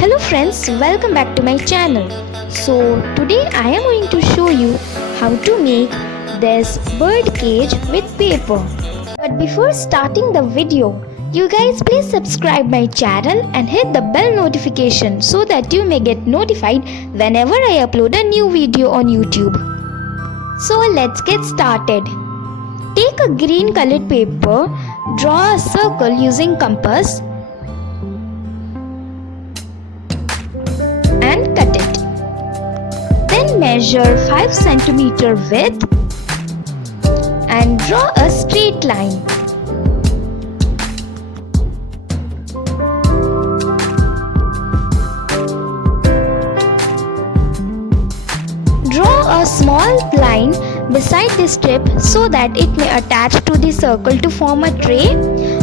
Hello friends, welcome back to my channel. So today I am going to show you how to make this bird cage with paper. But before starting the video, you guys please subscribe my channel and hit the bell notification so that you may get notified whenever I upload a new video on YouTube. So let's get started. Take a green colored paper, draw a circle using compass and cut it. Then measure 5 cm width and draw a straight line. Draw a small line beside the strip so that it may attach to the circle to form a tray.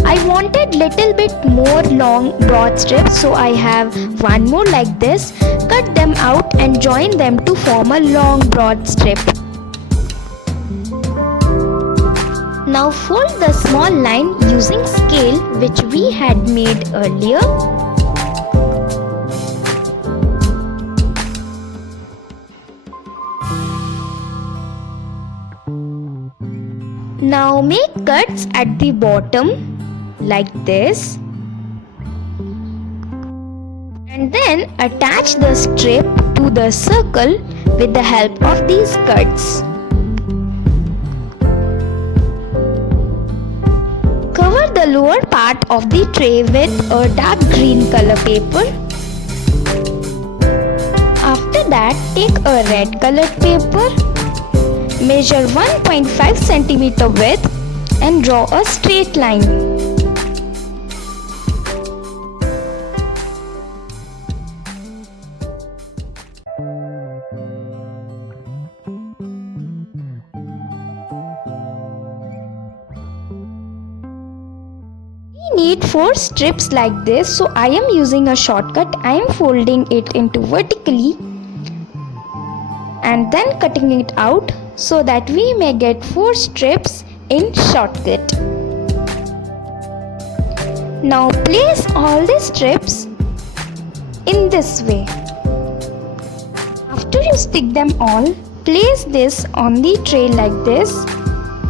I wanted little bit more long broad strips, so I have one more like this. Cut them out and join them to form a long broad strip. Now fold the small line using scale which we had made earlier. Now make cuts at the bottom like this and then attach the strip to the circle with the help of these cuts. Cover the lower part of the tray with a dark green color paper. After that, take a red colored paper. Measure 1.5 cm width and draw a straight line. We need 4 strips like this, so I am using a shortcut. I am folding it into vertically and then cutting it out so that we may get 4 strips in shortcut. Now place all the strips in this way. After you stick them all, place this on the tray like this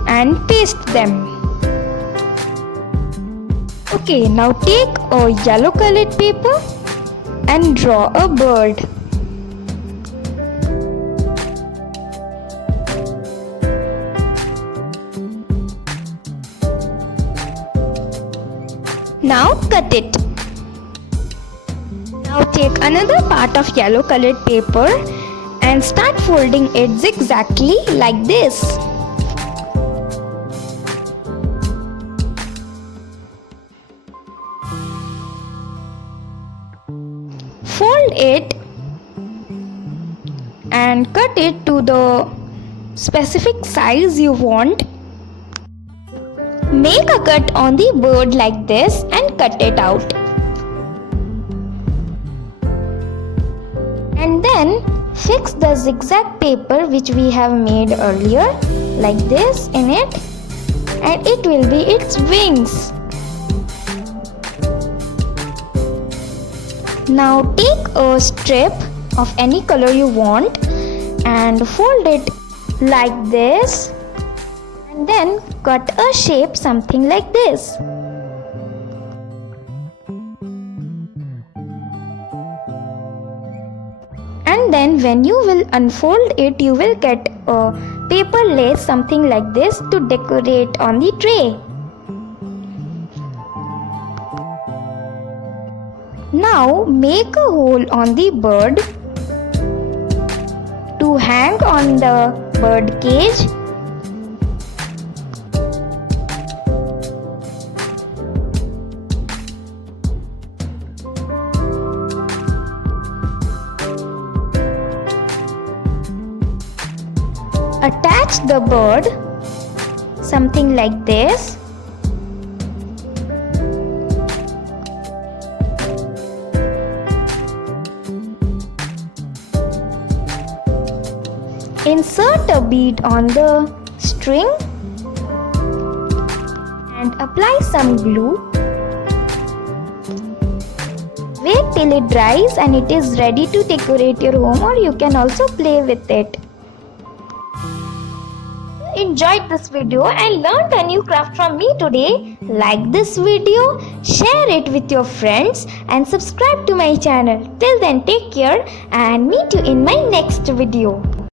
and paste them. Okay, now take a yellow colored paper and draw a bird. Now cut it. Now take another part of yellow colored paper and start folding it zigzagly like this. Fold it and cut it to the specific size you want. Make a cut on the bird like this and cut it out. And then fix the zigzag paper which we have made earlier like this in it, and it will be its wings. Now take a strip of any color you want and fold it like this and then cut a shape something like this. And then when you will unfold it, you will get a paper lace something like this to decorate on the tray. Now make a hole on the bird to hang on the bird cage. Attach the bird something like this. Insert a bead on the string and apply some glue. Wait till it dries and it is ready to decorate your home, or you can also play with it. Enjoyed this video and learned a new craft from me today. Like this video, share it with your friends and subscribe to my channel. Till then, take care and meet you in my next video.